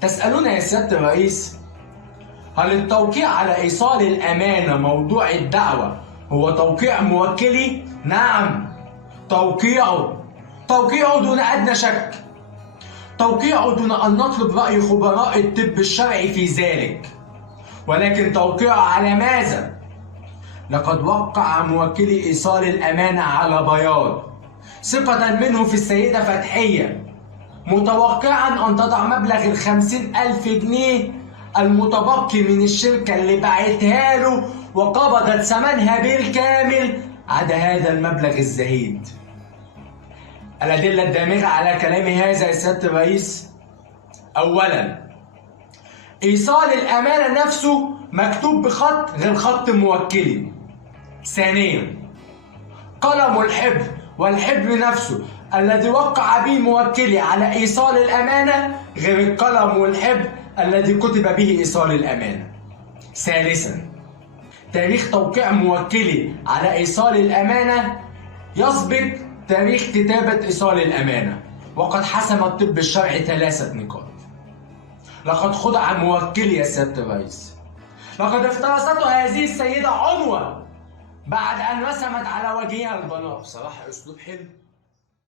تسألون يا سيادة الرئيس، هل التوقيع على إيصال الأمانة موضوع الدعوة هو توقيع موكلي؟ نعم، توقيعه دون أدنى شك، توقيعه دون أن نطلب رأي خبراء الطب الشرعي في ذلك. ولكن توقيعه على ماذا؟ لقد وقع موكلي إيصال الأمانة على بياض ثقة منه في السيدة فتحية، متوقعا أن تضع مبلغ 50,000 جنيه المتبقي من الشركة اللي باعتها له وقبضت ثمنها بالكامل عدا هذا المبلغ الزهيد. الأدلة الدامغة على كلامي هذا يا سيادة الرئيس: أولا، إيصال الأمانة نفسه مكتوب بخط غير خط موكلي. ثانيا، قلم الحبر والحبر نفسه الذي وقع به موكلي على إيصال الأمانة غير القلم والحبر الذي كتب به إيصال الأمانة. ثالثا، تاريخ توقيع موكلي على إيصال الأمانة يسبق تاريخ كتابة إيصال الأمانة، وقد حسم الطب الشرعي 3 نقاط. لقد خدع موكلي يا سيادة الرئيس، لقد افترسته هذه السيدة عنوة بعد أن رسمت على وجهها البناء. بصراحة أسلوب حلو.